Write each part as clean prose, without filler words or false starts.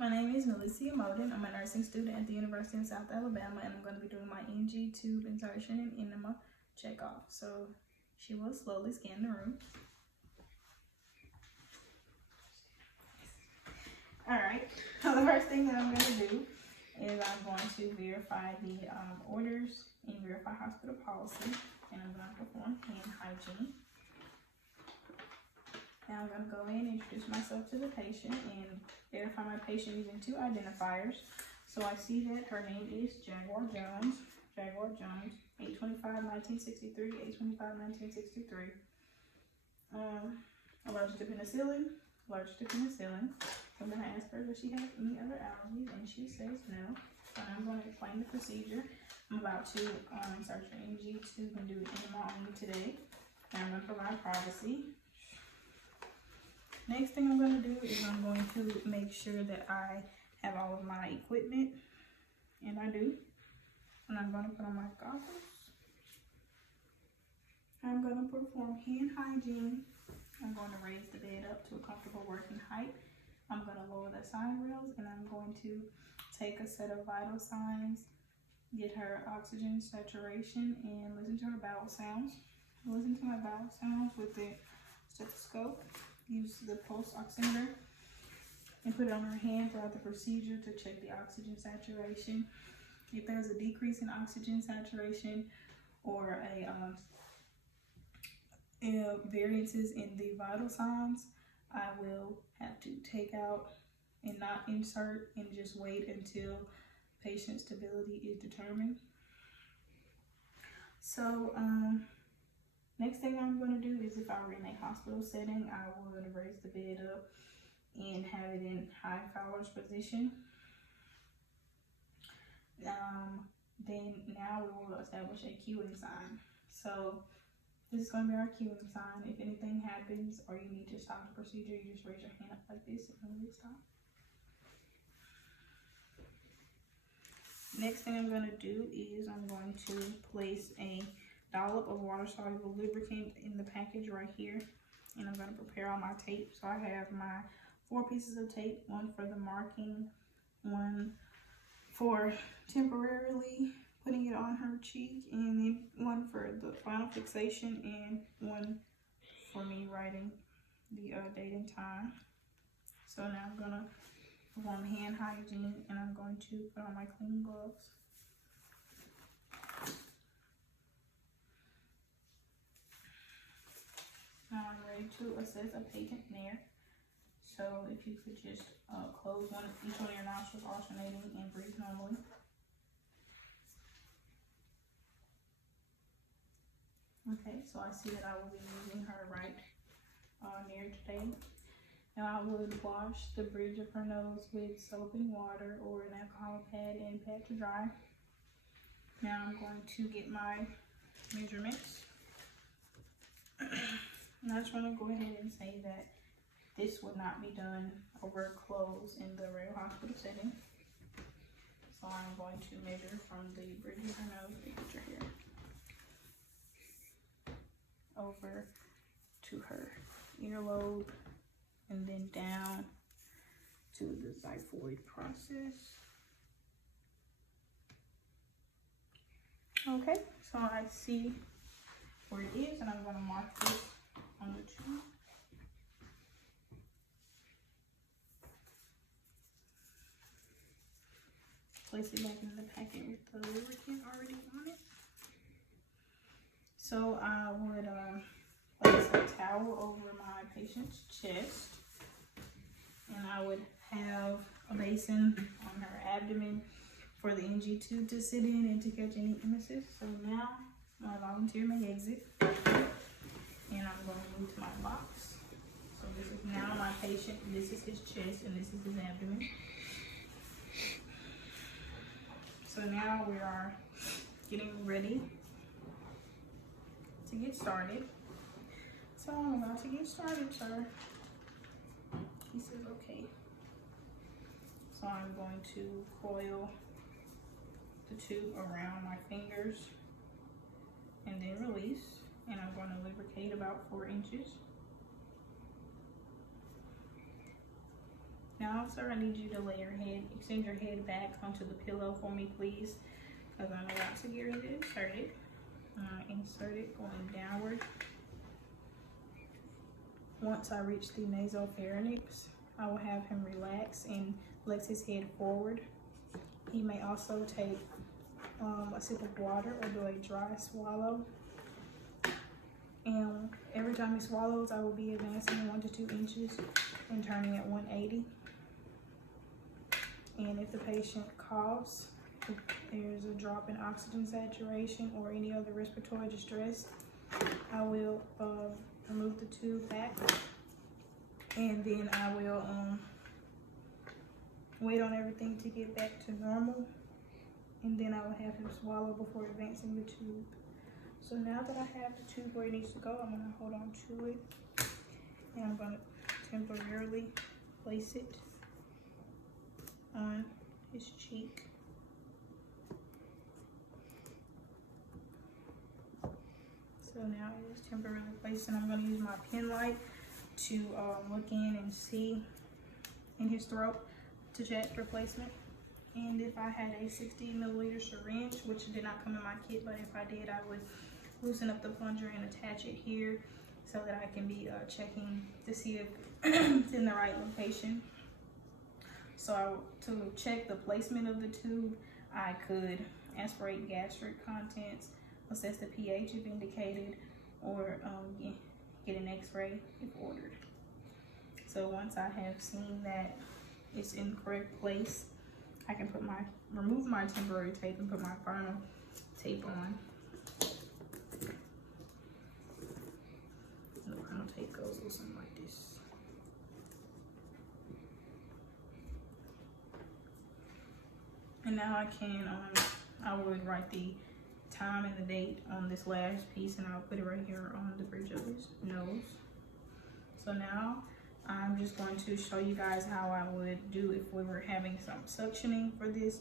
My name is Melissa Moden. I'm a nursing student at the University of South Alabama, and I'm going to be doing my NG tube insertion and enema checkoff. So she will slowly scan the room. Alright, so the first thing that I'm going to do is I'm going to verify the orders and verify hospital policy, and I'm going to perform hand hygiene. Now I'm going to go in and introduce myself to the patient and verify my patient using two identifiers. So I see that her name is Jaguar Jones, 8/25/1963, 8/25/1963. Allergic to penicillin. I'm going to ask her if she has any other allergies, and she says no. So I'm going to explain the procedure. I'm about to insert your NG tube and do enema only today. And I'm going to provide privacy. Next thing I'm going to do is I'm going to make sure that I have all of my equipment, and I do. And I'm going to put on my goggles. I'm going to perform hand hygiene. I'm going to raise the bed up to a comfortable working height. I'm going to lower the sign rails, and I'm going to take a set of vital signs, get her oxygen saturation, and listen to her bowel sounds. Listen to my bowel sounds with the stethoscope. Use the pulse oximeter and put it on her hand throughout the procedure to check the oxygen saturation. If there's a decrease in oxygen saturation or variances in the vital signs, I will have to take out and not insert and just wait until patient stability is determined. So next thing I'm going to do is, if I were in a hospital setting, I would raise the bed up and have it in high Fowler's position. Then now we will establish a queuing sign. So this is going to be our queuing sign. If anything happens or you need to stop the procedure, you just raise your hand up like this and we stop. Next thing I'm going to do is I'm going to place a dollop of water-soluble lubricant in the package right here, and I'm going to prepare all my tape. So I have my 4 pieces of tape, one for the marking, one for temporarily putting it on her cheek, and then one for the final fixation, and one for me writing the date and time. So now I'm going to perform hand hygiene, and I'm going to put on my clean gloves. Now I'm ready to assess a patient there. So if you could just close each one of your nostrils, alternating, and breathe normally. Okay, so I see that I will be using her right near today. Now I would wash the bridge of her nose with soap and water or an alcohol pad and pat to dry. Now I'm going to get my measurements. And I just want to go ahead and say that this would not be done over clothes in the real hospital setting. So I'm going to measure from the bridge of her nose, get your hair, over to her earlobe, and then down to the xiphoid process. Okay, so I see where it is, and I'm going to mark this on the tube. Place it back in the packet with the lubricant already on it. So I would place a towel over my patient's chest, and I would have a basin on her abdomen for the NG tube to sit in and to catch any emesis. So now my volunteer may exit, and I'm going to move to my box. So this is now my patient, this is his chest, and this is his abdomen. So now we are getting ready to get started. So I'm about to get started, sir. He says okay. So I'm going to coil the tube around my fingers and then release, and I'm going to lubricate about 4 inches. Now, sir, I need you to lay your head, extend your head back onto the pillow for me, please, because I'm about to get ready to insert it. Insert it going downward. Once I reach the nasopharynx, I will have him relax and flex his head forward. He may also take a sip of water or do a dry swallow. And every time he swallows, I will be advancing 1 to 2 inches and turning at 180. And if the patient coughs, if there's a drop in oxygen saturation or any other respiratory distress, I will remove the tube back, and then I will wait on everything to get back to normal, and then I will have him swallow before advancing the tube. So now that I have the tube where it needs to go, I'm going to hold on to it, and I'm going to temporarily place it on his cheek. So now it is temporarily placed, and I'm going to use my pen light to look in and see in his throat to check for placement. And if I had a 60 milliliter syringe, which did not come in my kit, but if I did, I would loosen up the plunger and attach it here so that I can be checking to see if it's in the right location. So to check the placement of the tube, I could aspirate gastric contents, assess the pH if indicated, or get an x-ray if ordered. So once I have seen that it's in the correct place, I can remove my temporary tape and put my final tape on. And the final tape goes something like this. And now I can, I would write the time and the date on this last piece, and I'll put it right here on the bridge of his nose. So now I'm just going to show you guys how I would do if we were having some suctioning for this.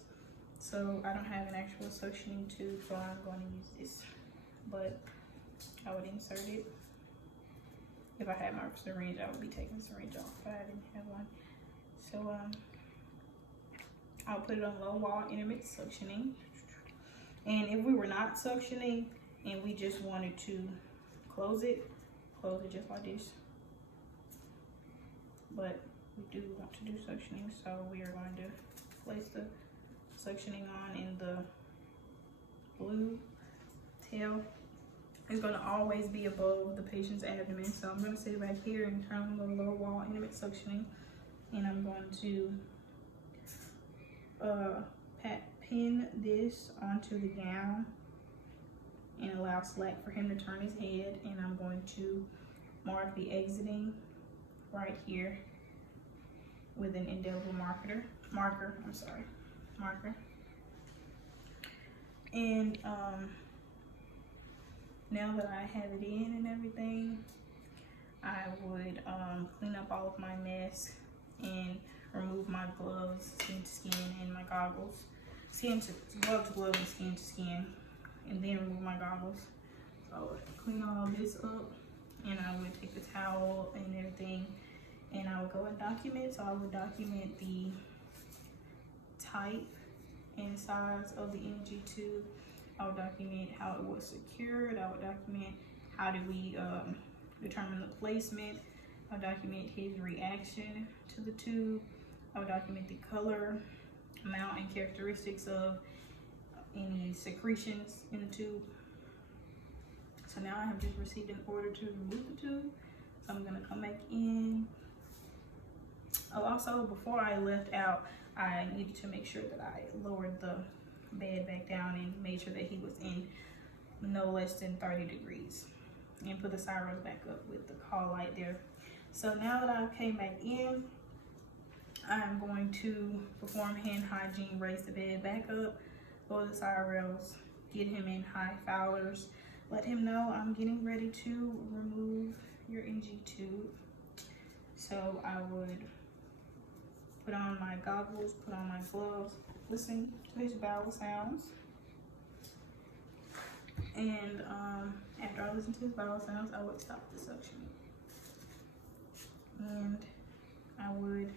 So I don't have an actual suctioning tube, so I'm going to use this, but I would insert it. If I had my syringe, I would be taking the syringe off, but I didn't have one. So I'll put it on low wall intermittent suctioning. And if we were not suctioning and we just wanted to close it just like this. But we do want to do suctioning, so we are going to place the suctioning on in the blue tail. It's going to always be above the patient's abdomen. So I'm going to sit back here and turn on the lower wall intermittent suctioning, and I'm going to pin this onto the gown and allow slack for him to turn his head, and I'm going to mark the exiting right here with an indelible marker. And now that I have it in and everything, I would clean up all of my mess and remove my gloves, skin to skin, and my goggles. Glove to glove and skin to skin, and then remove my goggles. So I would clean all this up, and I would take the towel and everything, and I would go and document. So I would document the type and size of the energy tube. I would document how it was secured. I would document how did we determine the placement. I would document his reaction to the tube. I would document the color, amount, and characteristics of any secretions in the tube. So now I have just received an order to remove the tube. So I'm gonna come back in. Oh, also before I left out, I needed to make sure that I lowered the bed back down and made sure that he was in no less than 30 degrees, and put the sirens back up with the call light there. So now that I came back in, I'm going to perform hand hygiene, raise the bed back up, lower the side rails, get him in high Fowlers, let him know I'm getting ready to remove your NG tube. So I would put on my goggles, put on my gloves, listen to his bowel sounds. And after I listen to his bowel sounds, I would stop the suction. And I would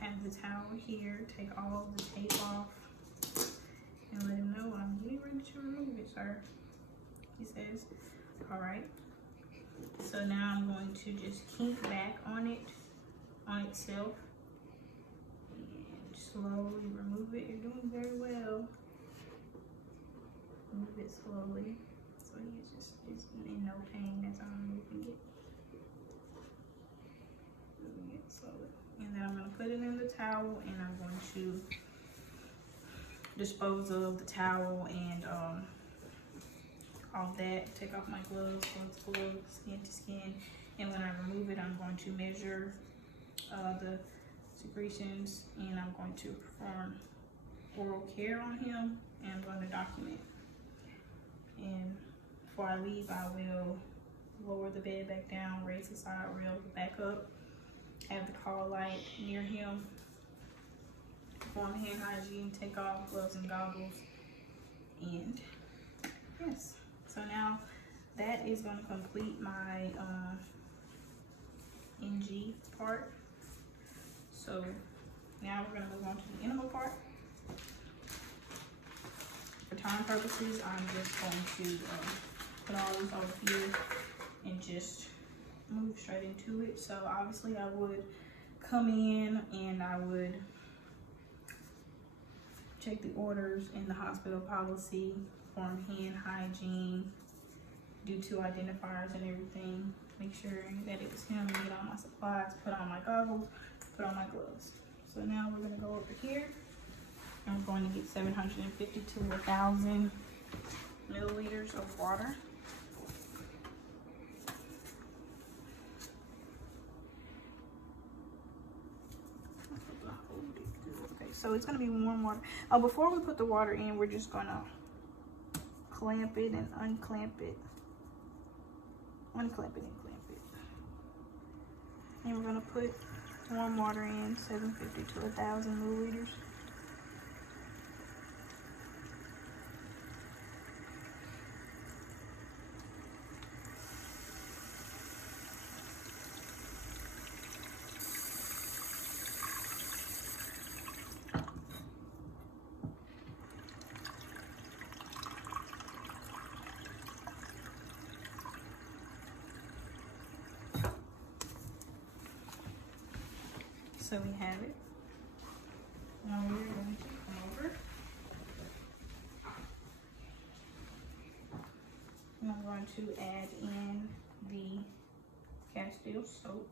have the towel here, take all of the tape off, and let him know I'm getting ready to remove it, sir. He says, all right. So now I'm going to just kink back on it, on itself, and slowly remove it. You're doing very well. Move it slowly. So he's just in no pain as I'm moving it. Moving it slowly. And then I'm going to put it in the towel, and I'm going to dispose of the towel and all that. Take off my gloves, skin to skin. And when I remove it, I'm going to measure the secretions, and I'm going to perform oral care on him, and I'm going to document. And before I leave, I will lower the bed back down, raise the side rail back up, have the call light near him, perform hand hygiene, take off gloves and goggles, and yes. So now that is going to complete my NG part. So now we're going to move on to the enema part. For time purposes, I'm just going to put all this over here and just move straight into it. So obviously I would come in and I would check the orders in the hospital policy, perform hand hygiene, do 2 identifiers and everything, make sure that it was him, get all my supplies, put on my goggles, put on my gloves. So now we're going to go over here. I'm going to get 750 to 1,000 milliliters of water. Okay, so it's going to be warm water. Oh, before we put the water in, we're just going to clamp it and unclamp it. Unclamp it and clamp it. And we're going to put warm water in, 750 to 1,000 milliliters. So we have it. Now we're going to come over. And I'm going to add in the Castile soap.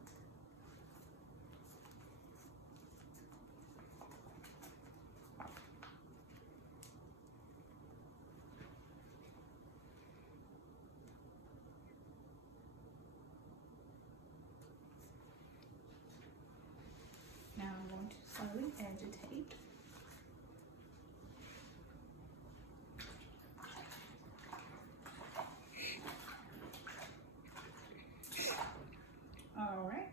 Now I'm going to slowly agitate. All right,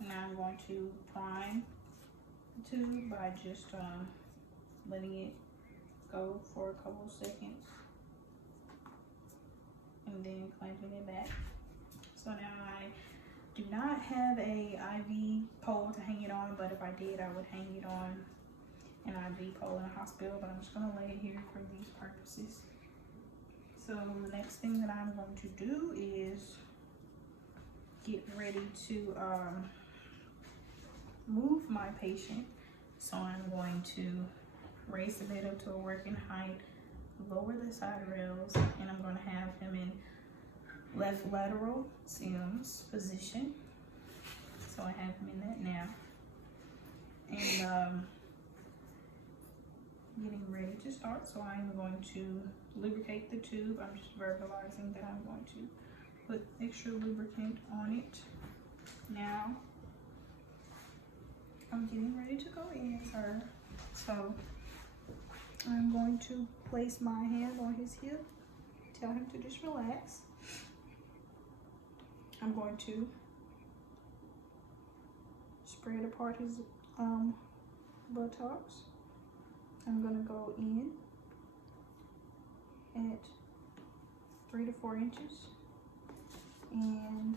now I'm going to prime the tube by just letting it go for a couple of seconds and then clamping it back. So now I do not have a IV pole to hang it on, but if I did, I would hang it on an IV pole in a hospital, but I'm just gonna lay it here for these purposes. So the next thing that I'm going to do is get ready to move my patient. So I'm going to raise the bed up to a working height, lower the side rails, and I'm going to have him in left lateral Sims position. So I have him in that now. And getting ready to start. So I'm going to lubricate the tube. I'm just verbalizing that I'm going to put extra lubricant on it. Now I'm getting ready to go in, sir. So I'm going to place my hand on his hip, tell him to just relax. I'm going to spread apart his buttocks. I'm going to go in at 3 to 4 inches and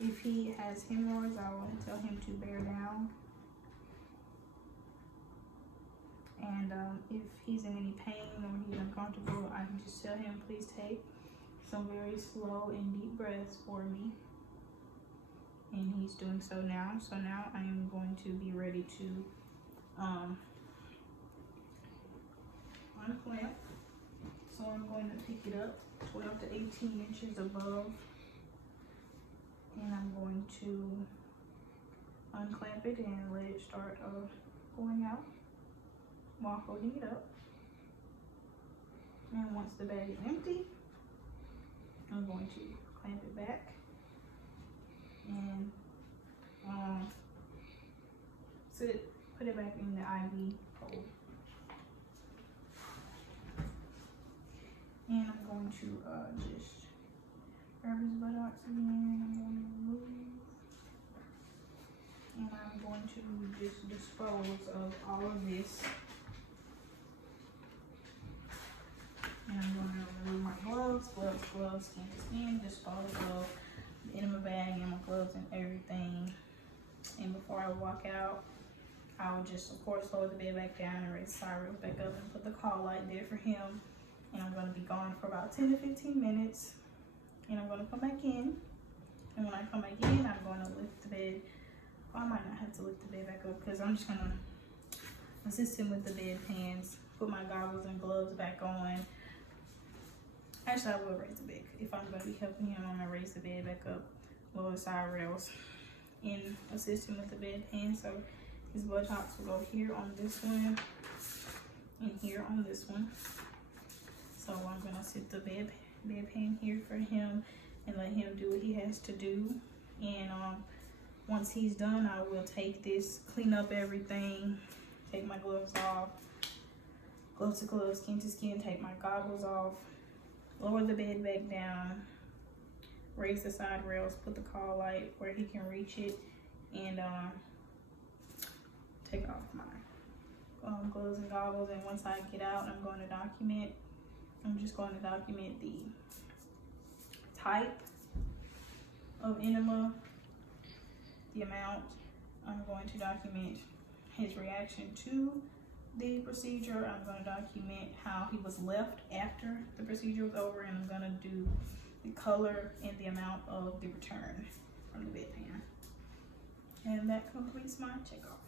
If he has hemorrhoids, I will tell him to bear down. And if he's in any pain or he's uncomfortable, I can just tell him, please take some very slow and deep breaths for me. And he's doing so now. So now I am going to be ready to unclamp. So I'm going to pick it up 12 to 18 inches above, and I'm going to unclamp it and let it start going out while holding it up. And once the bag is empty, I'm going to clamp it back and put it back in the IV hole. And I'm going to just grab his buttocks again. I'm going to remove. And I'm going to just dispose of all of this. And I'm going to remove my gloves, skin to skin, dispose of the enema bag and my gloves and everything. And before I walk out, I will just, of course, lower the bed back down and raise the side rails back up and put the call light there for him. And I'm going to be gone for about 10 to 15 minutes. And I'm going to come back in. And when I come back in, I'm going to lift the bed. Well, I might not have to lift the bed back up because I'm just going to assist him with the bedpans, put my goggles and gloves back on. Actually, I will raise the bed. If I'm going to be helping him, I'm going to raise the bed back up, lower the side rails, and assist him with the bedpan. So his buttocks will go here on this one and here on this one. So I'm going to sit the bedpan here for him and let him do what he has to do. And once he's done, I will take this, clean up everything, take my gloves off, glove to glove, skin to skin, take my goggles off, lower the bed back down, raise the side rails, put the call light where he can reach it, and take off my gloves and goggles. And once I get out, I'm just going to document the type of enema, the amount. I'm going to document his reaction to the procedure. I'm going to document how he was left after the procedure was over, and I'm going to do the color and the amount of the return from the bedpan. And that completes my checkoff.